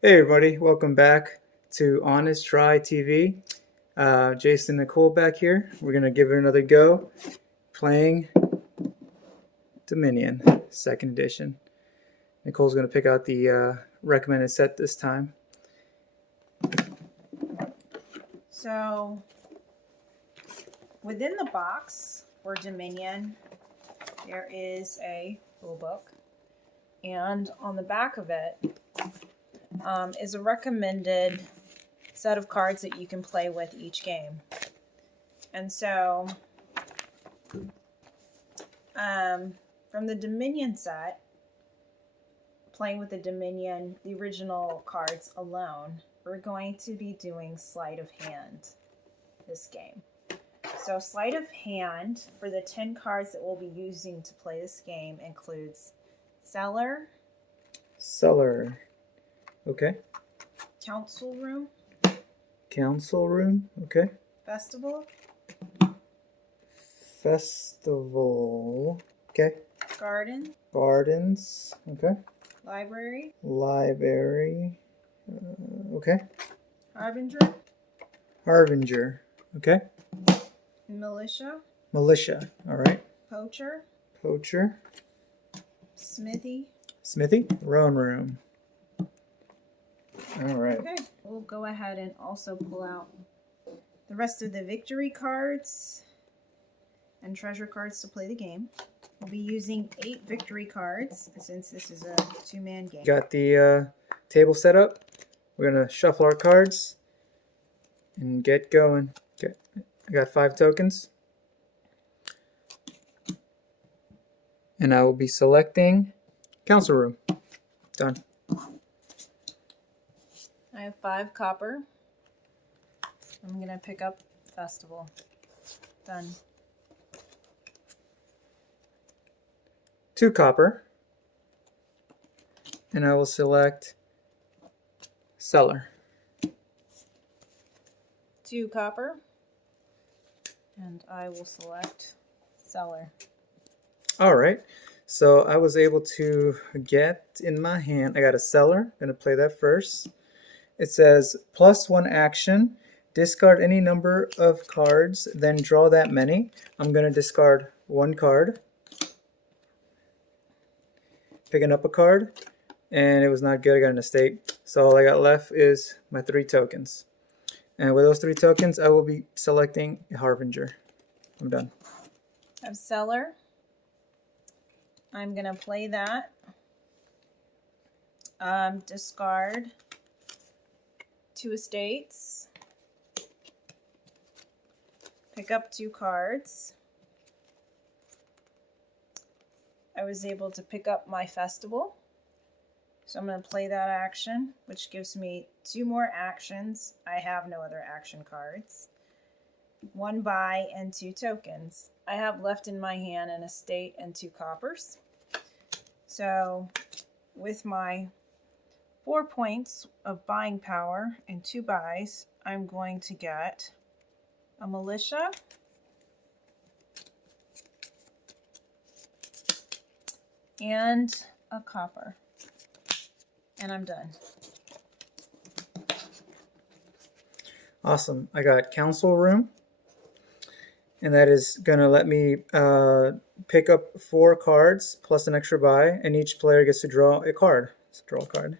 Hey everybody, welcome back to Honest Try TV. Jason and Nicole back here. We're going to give it another go playing Dominion, 2nd edition. Nicole's going to pick out the recommended set this time. So, within the box for Dominion, there is a rule book, and on the back of it is a recommended set of cards that you can play with each game. And so, from the Dominion set, playing with the Dominion, the original cards alone, we're going to be doing Sleight of Hand this game. So Sleight of Hand, for the 10 cards that we'll be using to play this game, includes Cellar. Okay. Council Room. Council Room. Okay. Festival. Okay. Gardens. Okay. Library. Okay. Harbinger. Okay. Militia. All right. Poacher. Smithy. Throne Room. All right. Okay, we'll go ahead and also pull out the rest of the victory cards and treasure cards to play the game. We'll be using 8 victory cards since this is a 2-man game. Got the table set up. We're going to shuffle our cards and get going. Okay. I got 5 tokens. And I will be selecting Council Room. Done. I have 5 copper. I'm going to pick up Festival. Done. 2 copper. And I will select Cellar. 2 copper. And I will select Cellar. All right. So I was able to get in my hand, I got a Cellar. I'm going to play that first. It says +1 action. Discard any number of cards, then draw that many. I'm going to discard 1 card. Picking up a card, and it was not good. I got an estate. So all I got left is my 3 tokens. And with those 3 tokens, I will be selecting a Harbinger. I'm done. I have Cellar. I'm going to play that. Discard 2 estates. Pick up 2 cards. I was able to pick up my Festival. So I'm going to play that action, which gives me 2 more actions. I have no other action cards. 1 buy and 2 tokens. I have left in my hand an estate and 2 coppers. So with my 4 points of buying power and 2 buys, I'm going to get a militia, and a copper. And I'm done. Awesome. I got Council Room. And that is going to let me pick up 4 cards plus an extra buy. And each player gets to draw a card. So draw a card.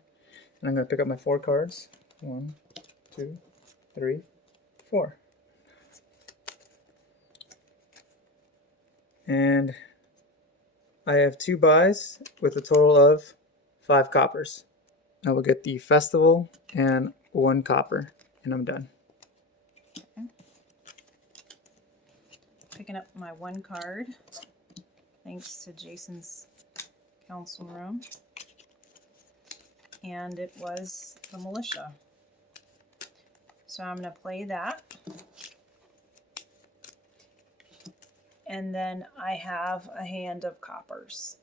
And I'm going to pick up my 4 cards. 1, 2, 3, 4. And I have 2 buys with a total of 5 coppers. I will get the Festival and 1 copper. And I'm done. Okay. Picking up my 1 card, thanks to Jason's Council Room. And it was the militia. So I'm going to play that. And then I have a hand of coppers.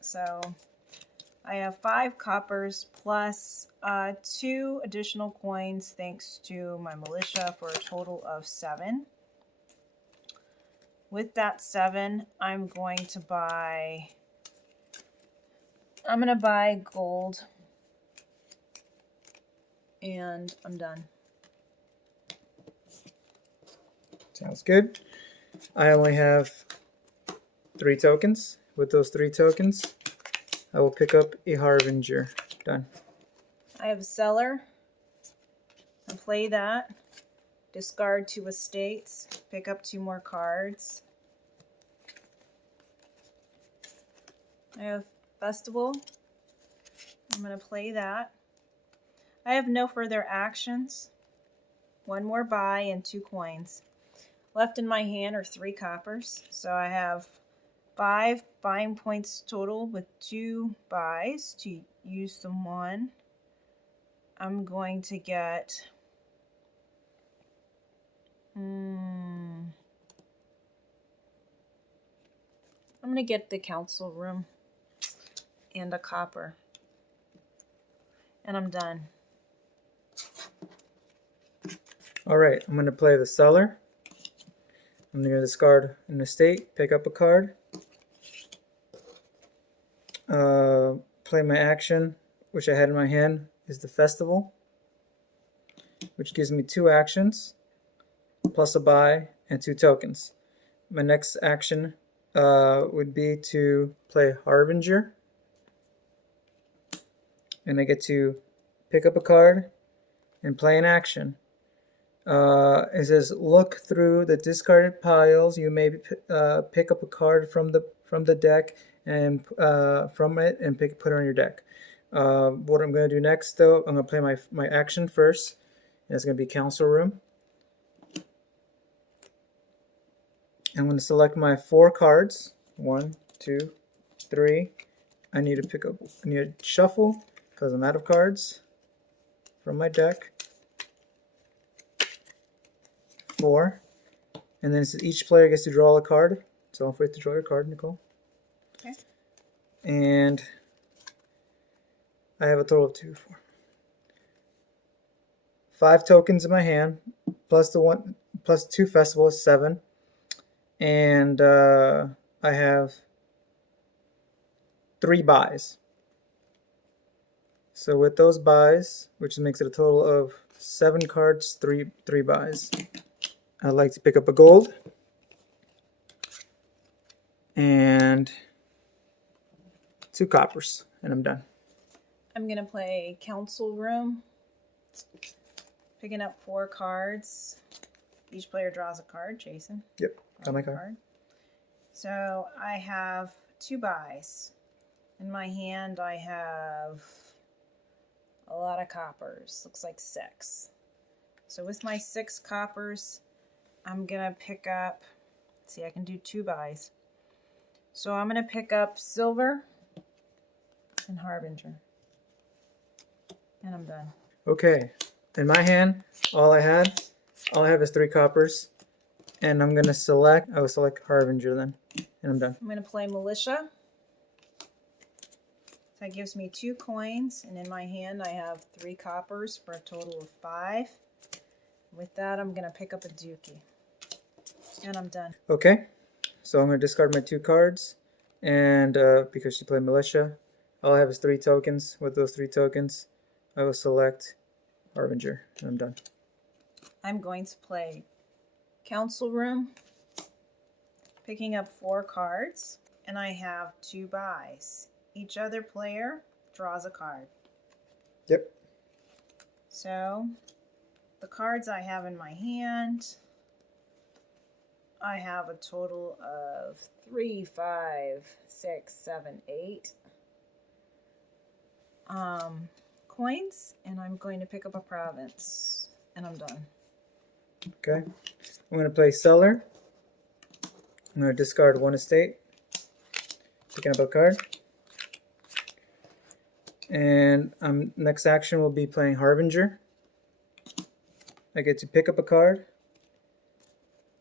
So I have 5 coppers plus 2 additional coins thanks to my militia for a total of 7. With that 7, I'm going to buy gold and I'm done. Sounds good. I only have 3 tokens. With those 3 tokens, I will pick up a Harbinger. Done. I have Cellar. I play that. Discard 2 estates. Pick up 2 more cards. I have Festival. I'm going to play that. I have no further actions. 1 more buy and 2 coins. Left in my hand are 3 coppers. So I have 5 buying points total with 2 buys to use them 1. I'm going to get I'm going to get the council room and a copper. And I'm done. Alright, I'm going to play the Cellar. I'm going to discard an estate, pick up a card. Play my action, which I had in my hand, is the Festival, which gives me 2 actions, plus a buy, and 2 tokens. My next action would be to play Harbinger. And I get to pick up a card and play an action. It says, look through the discarded piles. You may pick up a card from the deck and from it and put it on your deck. What I'm going to do next, though, I'm going to play my action first. And it's going to be Council Room. I'm going to select my 4 cards. 1, 2, 3. I need to shuffle because I'm out of cards from my deck. 4. And then it says each player gets to draw a card. So don't forget to draw your card, Nicole. Okay. And I have a total of 2, 4. 5 tokens in my hand, plus 2 festivals, 7. And I have 3 buys. So with those buys, which makes it a total of 7 cards, 3 buys. I'd like to pick up a gold and 2 coppers, and I'm done. I'm going to play Council Room. Picking up 4 cards. Each player draws a card. Jason. Yep, got my card. So I have 2 buys. In my hand I have a lot of coppers. Looks like 6. So with my 6 coppers, I'm going to pick up, see, I can do 2 buys. So I'm going to pick up Silver and Harbinger. And I'm done. Okay, in my hand, all I have is 3 coppers. And I will select Harbinger then. And I'm done. I'm going to play Militia. That gives me 2 coins. And in my hand, I have 3 coppers for a total of 5. With that, I'm going to pick up a Dookie. And I'm done. Okay, so I'm going to discard my 2 cards. And because she played Militia, all I have is 3 tokens. With those 3 tokens, I will select Harbinger. And I'm done. I'm going to play Council Room, picking up 4 cards, and I have 2 buys. Each other player draws a card. Yep. So, the cards I have in my hand, I have a total of 3, 5, 6, 7, 8 coins, and I'm going to pick up a province, and I'm done. Okay, I'm going to play Cellar. I'm going to discard 1 estate, picking up a card. And next action will be playing Harbinger. I get to pick up a card.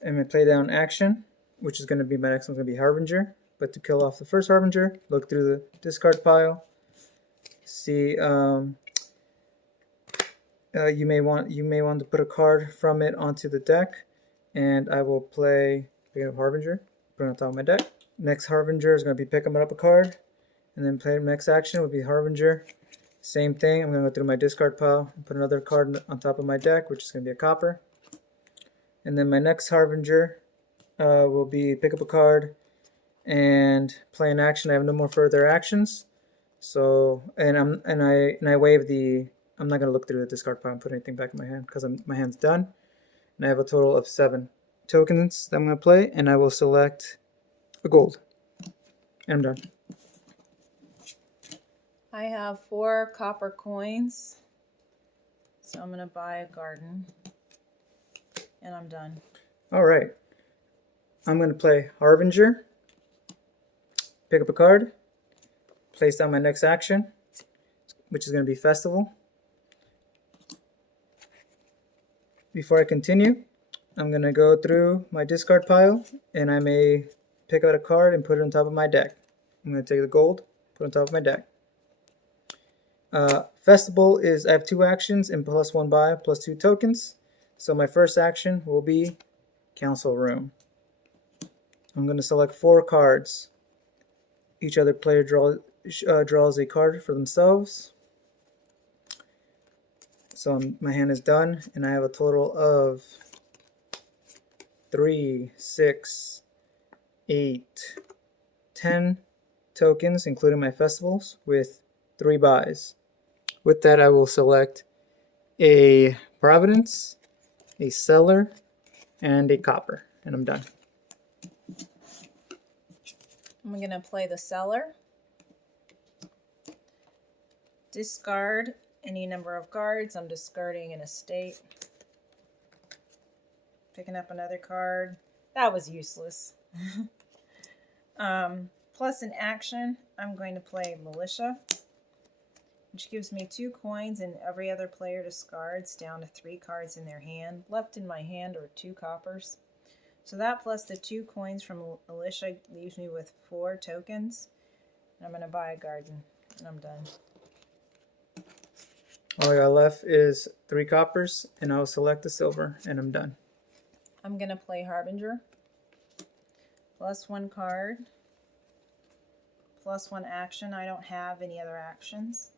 I'm going to play down action, which is going to be my next one's going to be Harbinger. But to kill off the first Harbinger, look through the discard pile. See, you may want to put a card from it onto the deck, and I will pick up Harbinger, put it on top of my deck. Next Harbinger is going to be picking up a card, and then play the next action would be Harbinger, Same thing, I'm going to go through my discard pile and put another card on top of my deck, which is going to be a copper. And then my next Harbinger will be pick up a card and play an action. I have no more further actions. So, and I waive the, I'm not going to look through the discard pile and put anything back in my hand because my hand's done. And I have a total of 7 tokens that I'm going to play, and I will select a gold. And I'm done. I have 4 copper coins, so I'm going to buy a garden, and I'm done. All right. I'm going to play Harbinger, pick up a card, place down my next action, which is going to be Festival. Before I continue, I'm going to go through my discard pile, and I may pick out a card and put it on top of my deck. I'm going to take the gold, put it on top of my deck. Festival is, I have 2 actions and +1 buy, +2 tokens. So my first action will be Council Room. I'm going to select 4 cards. Each other player draws a card for themselves. So my hand is done, and I have a total of 3, 6, 8, 10 tokens, including my festivals, with 3 buys. With that, I will select a Providence, a Cellar, and a Copper, and I'm done. I'm going to play the Cellar. Discard any number of cards. I'm discarding an estate. Picking up another card. That was useless. Plus an action, I'm going to play Militia, which gives me 2 coins, and every other player discards down to 3 cards in their hand. Left in my hand are 2 coppers. So that plus the 2 coins from Militia leaves me with 4 tokens. And I'm going to buy a garden, and I'm done. All I got left is 3 coppers, and I'll select the silver, and I'm done. I'm going to play Harbinger. +1 card. +1 action. I don't have any other actions.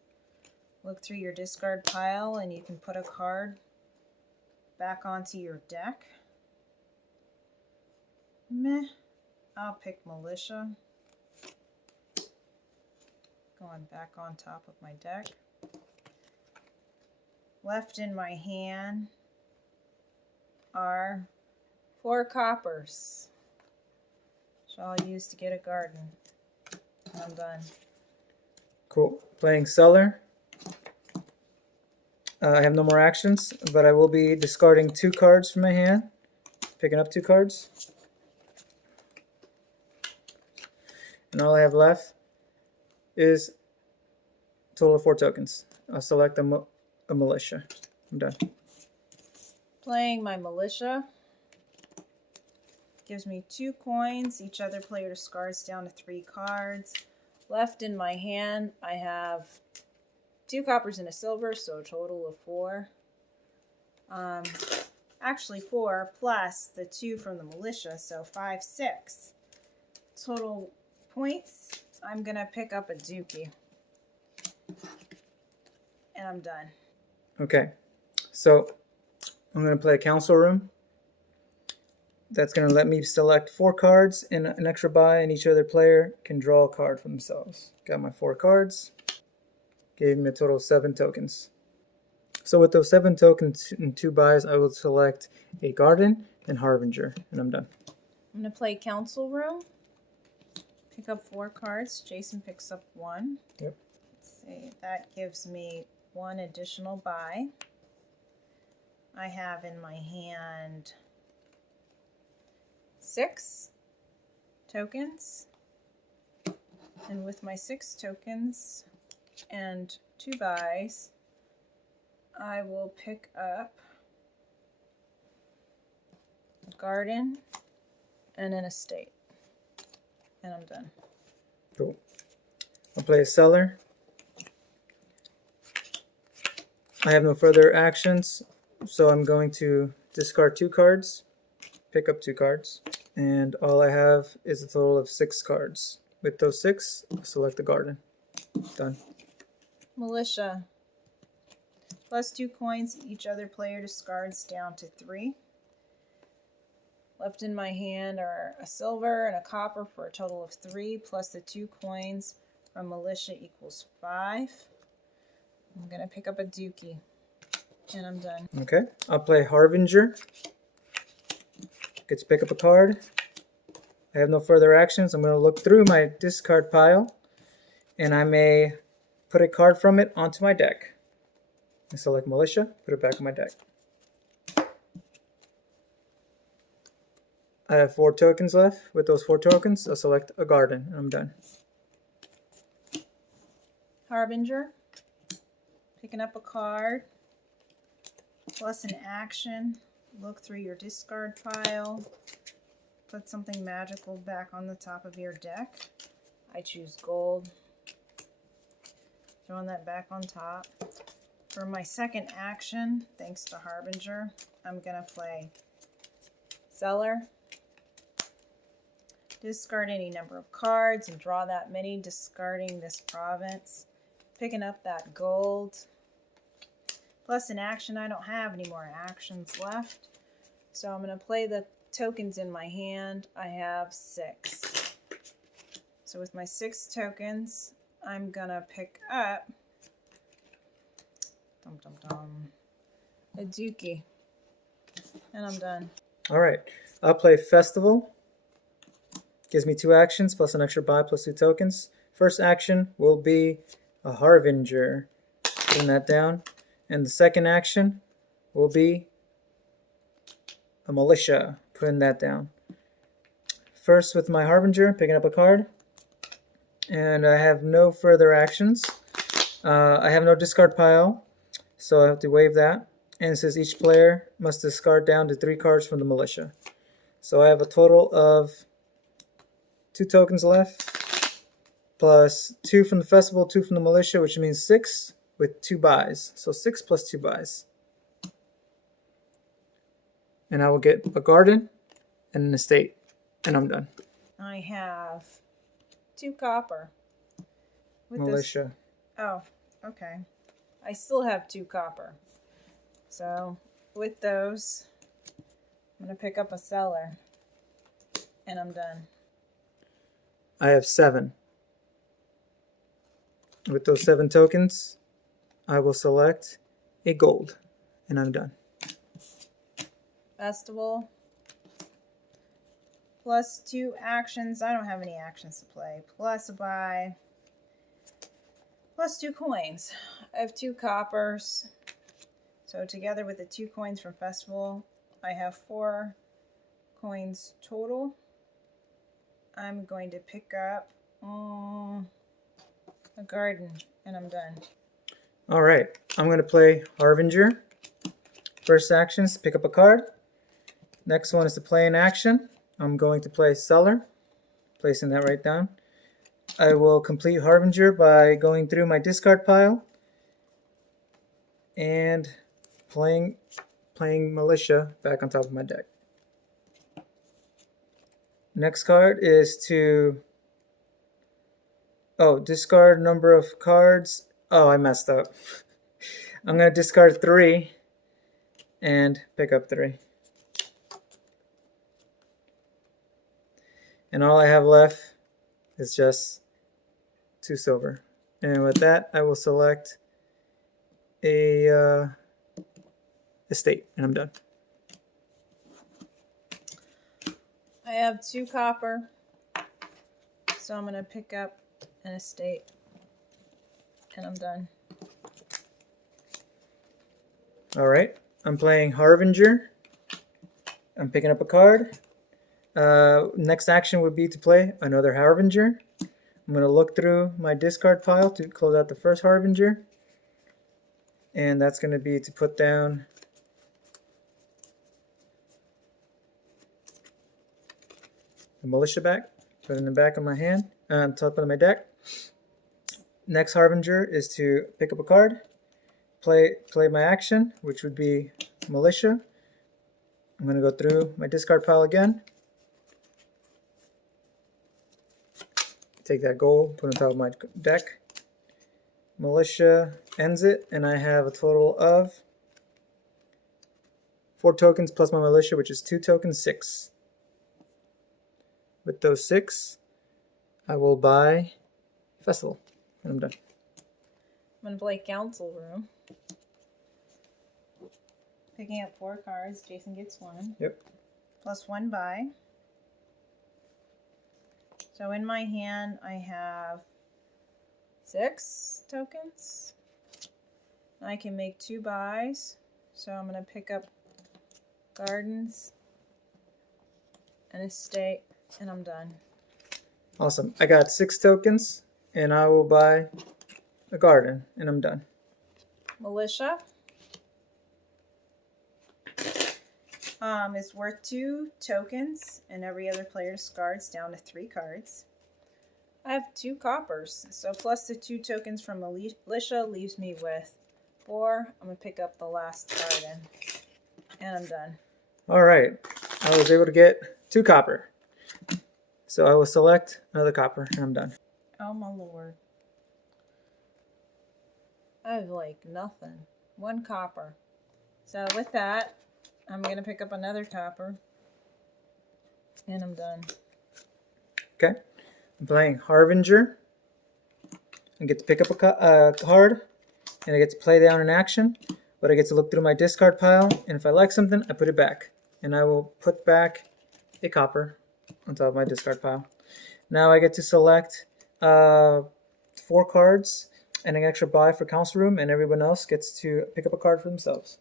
Look through your discard pile, and you can put a card back onto your deck. Meh. I'll pick Militia. Going back on top of my deck. Left in my hand are 4 coppers, which I'll use to get a garden. I'm done. Cool. Playing Cellar. I have no more actions, but I will be discarding 2 cards from my hand, picking up 2 cards. And all I have left is a total of 4 tokens. I'll select a Militia. I'm done. Playing my Militia gives me 2 coins. Each other player discards down to 3 cards. Left in my hand, I have 2 coppers and a silver, so a total of 4. Actually 4 plus the 2 from the Militia, so 5, 6. Total points. I'm gonna pick up a Dookie. And I'm done. Okay, so I'm going to play a Council Room. That's going to let me select 4 cards and an extra buy, and each other player can draw a card for themselves. Got my 4 cards. Gave me a total of 7 tokens. So with those 7 tokens and 2 buys, I will select a Garden and Harbinger, and I'm done. I'm going to play Council Room. Pick up 4 cards. Jason picks up 1. Yep. Let's see, that gives me 1 additional buy. I have in my hand 6 tokens. And with my 6 tokens and 2 buys, I will pick up a garden and an estate. And I'm done. Cool. I'll play a Cellar. I have no further actions, so I'm going to discard 2 cards, pick up 2 cards, and all I have is a total of 6 cards. With those 6, I'll select the Garden. Done. Militia. Plus 2 coins, each other player discards down to 3. Left in my hand are a silver and a copper for a total of 3, plus the 2 coins from militia equals 5. I'm going to pick up a dookie, and I'm done. Okay, I'll play Harbinger. Get to pick up a card. I have no further actions. I'm going to look through my discard pile, and I may put a card from it onto my deck. I select Militia, put it back on my deck. I have 4 tokens left. With those 4 tokens, I'll select a garden, and I'm done. Harbinger. Picking up a card. Plus an action. Look through your discard pile. Put something magical back on the top of your deck. I choose gold. Throwing that back on top. For my second action, thanks to Harbinger, I'm going to play Cellar. Discard any number of cards and draw that many, discarding this province. Picking up that gold. Plus an action, I don't have any more actions left. So I'm going to play the tokens in my hand. I have 6. So with my 6 tokens, I'm going to pick up a dookie. And I'm done. All right, I'll play Festival. Gives me 2 actions plus an extra buy plus 2 tokens. First action will be a Harbinger. Putting that down. And the second action will be a Militia. Putting that down. First with my Harbinger, picking up a card. And I have no further actions. I have no discard pile, so I have to waive that. And it says each player must discard down to 3 cards from the Militia. So I have a total of 2 tokens left, plus 2 from the Festival, 2 from the Militia, which means 6 with 2 buys. So 6 plus 2 buys. And I will get a garden and an estate, and I'm done. I have 2 copper. With Militia. Oh, okay. I still have 2 copper. So with those, I'm going to pick up a cellar, and I'm done. I have 7. With those 7 tokens, I will select a gold, and I'm done. Festival. Plus 2 actions. I don't have any actions to play. Plus a buy. Plus 2 coins. I have 2 coppers. So together with the 2 coins from Festival, I have 4 coins total. I'm going to pick up a garden, and I'm done. All right, I'm going to play Harbinger. First action is to pick up a card. Next one is to play an action. I'm going to play Cellar, placing that right down. I will complete Harbinger by going through my discard pile and playing Militia back on top of my deck. Next card is to discard number of cards. Oh, I messed up. I'm going to discard 3 and pick up 3. And all I have left is just 2 silver. And with that, I will select a estate, and I'm done. I have 2 copper, so I'm going to pick up an estate, and I'm done. All right, I'm playing Harbinger. I'm picking up a card. Next action would be to play another Harbinger. I'm going to look through my discard pile to close out the first Harbinger. And that's going to be to put down the Militia back. Put it in the back of my hand, on top of my deck. Next Harbinger is to pick up a card. Play my action, which would be Militia. I'm going to go through my discard pile again. Take that gold, put it on top of my deck. Militia ends it, and I have a total of 4 tokens plus my militia, which is 2 tokens, 6. With those 6, I will buy Festival, and I'm done. I'm gonna play Council Room. Picking up 4 cards. Jason gets 1. Yep. Plus 1 buy. So in my hand, I have 6 tokens. I can make 2 buys. So I'm gonna pick up Gardens and Estate, and I'm done. Awesome. I got 6 tokens, and I will buy a garden, and I'm done. Militia is worth 2 tokens, and every other player discards down to 3 cards. I have 2 coppers, so plus the 2 tokens from Militia leaves me with 4. I'm going to pick up the last garden, and I'm done. All right. I was able to get 2 copper. So I will select another copper, and I'm done. Oh my lord. I have like nothing. 1 copper. So with that, I'm going to pick up another copper, and I'm done. Okay. I'm playing Harbinger. I get to pick up a card, and I get to play down an action, but I get to look through my discard pile, and if I like something, I put it back. And I will put back a copper on top of my discard pile. Now I get to select 4 cards and an extra buy for Council Room, and everyone else gets to pick up a card for themselves.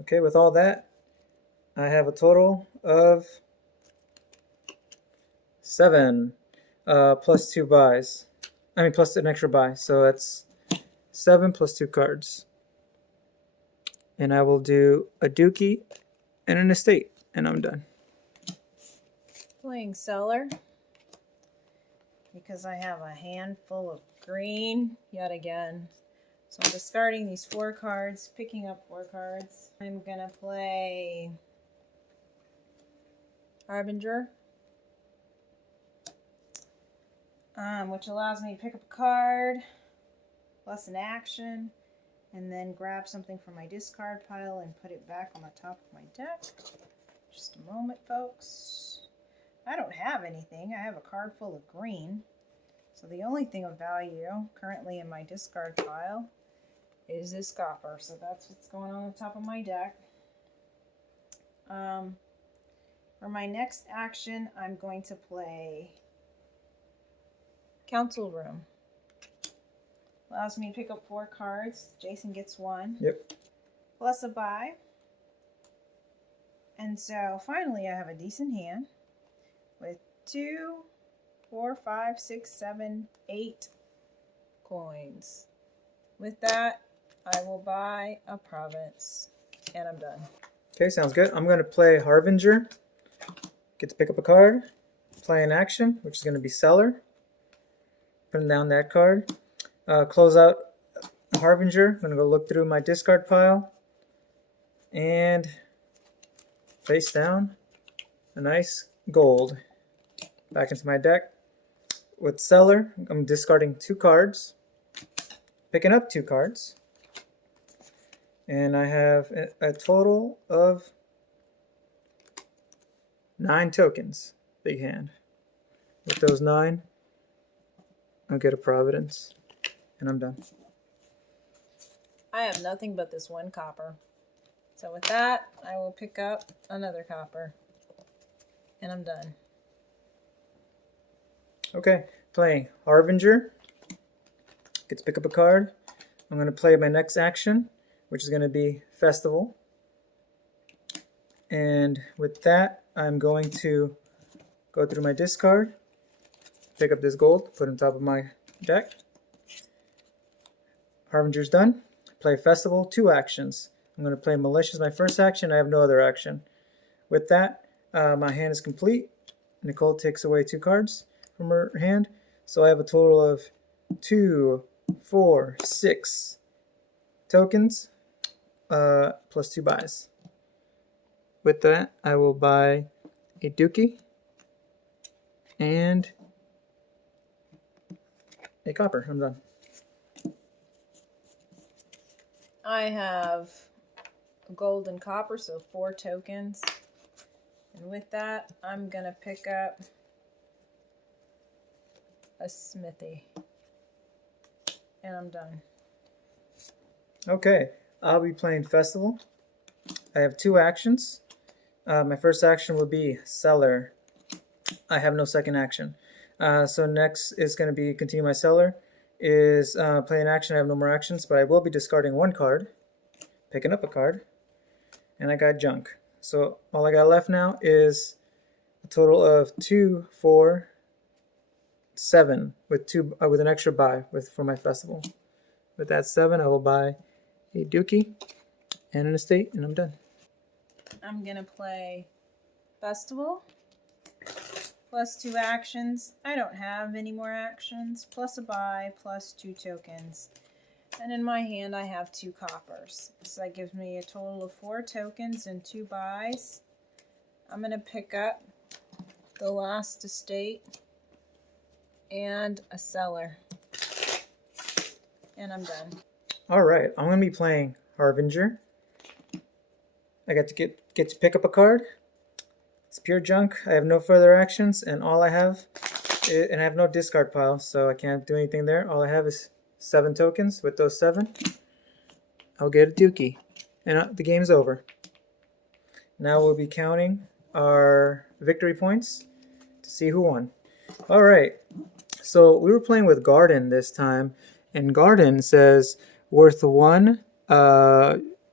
Okay, with all that, I have a total of 7 plus 2 buys. I mean, plus an extra buy. So that's 7 plus 2 cards. And I will do a Dookie and an Estate, and I'm done. Playing Cellar because I have a handful of green yet again. So I'm discarding these 4 cards, picking up 4 cards. I'm going to play Harbinger, which allows me to pick up a card, plus an action, and then grab something from my discard pile and put it back on the top of my deck. Just a moment, folks. I don't have anything. I have a card full of green. So the only thing of value currently in my discard pile is this copper. So that's what's going on the top of my deck. For my next action, I'm going to play Council Room. Allows me to pick up 4 cards. Jason gets 1. Yep. Plus a buy. And so finally I have a decent hand with 2, 4, 5, 6, 7, 8 coins. With that, I will buy a province, and I'm done. Okay, sounds good. I'm going to play Harbinger. Get to pick up a card. Play an action, which is going to be Cellar. Putting down that card. Close out Harbinger. I'm going to go look through my discard pile. And place down a nice gold. Back into my deck. With Cellar, I'm discarding 2 cards. Picking up 2 cards. And I have a total of 9 tokens. Big hand. With those 9, I'll get a Providence. And I'm done. I have nothing but this 1 copper. So with that, I will pick up another copper. And I'm done. Okay, playing Harbinger. Get to pick up a card. I'm going to play my next action, which is going to be Festival. And with that, I'm going to go through my discard, pick up this gold, put it on top of my deck. Harbinger's done. Play Festival, 2 actions. I'm going to play Militia as my first action. I have no other action. With that, my hand is complete. Nicole takes away 2 cards from her hand. So I have a total of 2, 4, 6 tokens, plus 2 buys. With that, I will buy a Dookie and a copper. I'm done. I have gold and copper, so 4 tokens. And with that, I'm going to pick up a smithy. And I'm done. Okay, I'll be playing Festival. I have 2 actions. My first action will be Cellar. I have no second action. So next is going to be Continue My Cellar. Is play an action. I have no more actions, but I will be discarding 1 card, picking up a card, and I got Junk. So all I got left now is a total of 2, 4, 7 with an extra buy for my Festival. With that 7, I will buy a Dookie and an estate, and I'm done. I'm going to play Festival. Plus 2 actions. I don't have any more actions. Plus a buy, plus 2 tokens. And in my hand I have 2 coppers. So that gives me a total of 4 tokens and 2 buys. I'm going to pick up the last estate and a cellar. And I'm done. Alright, I'm going to be playing Harbinger. I got to get to pick up a card. It's pure junk. I have no further actions, and all I have, and I have no discard pile, so I can't do anything there. All I have is 7 tokens. With those 7, I'll get a Dookie, and the game's over. Now we'll be counting our victory points to see who won. Alright, so we were playing with Garden this time, and Garden says worth 1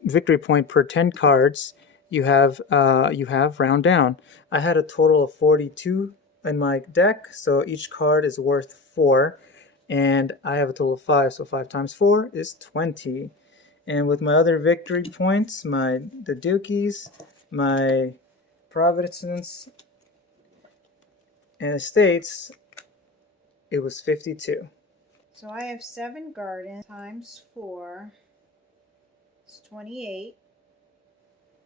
victory point per 10 cards you have round down. I had a total of 42 in my deck, so each card is worth 4, and I have a total of 5, so 5 times 4 is 20. And with my other victory points, the Dookies, my Providence, and Estates, it was 52. So I have 7 Garden times 4 is 28.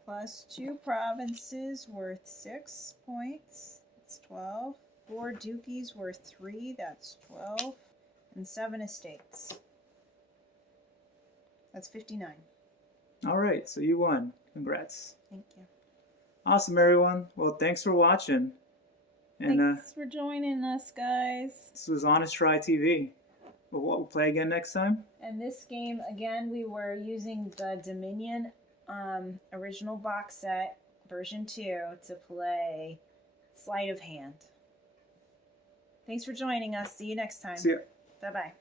Plus 2 provinces worth 6 points. That's 12. 4 Dookies worth 3. That's 12. And 7 estates. That's 59. All right, so you won. Congrats. Thank you. Awesome, everyone. Well, thanks for watching. And Thanks for joining us, guys. this was Honest Try TV. We'll play again next time. And this game, again, we were using the Dominion original box set, version 2, to play Sleight of Hand. Thanks for joining us. See you next time. See ya. Bye-bye.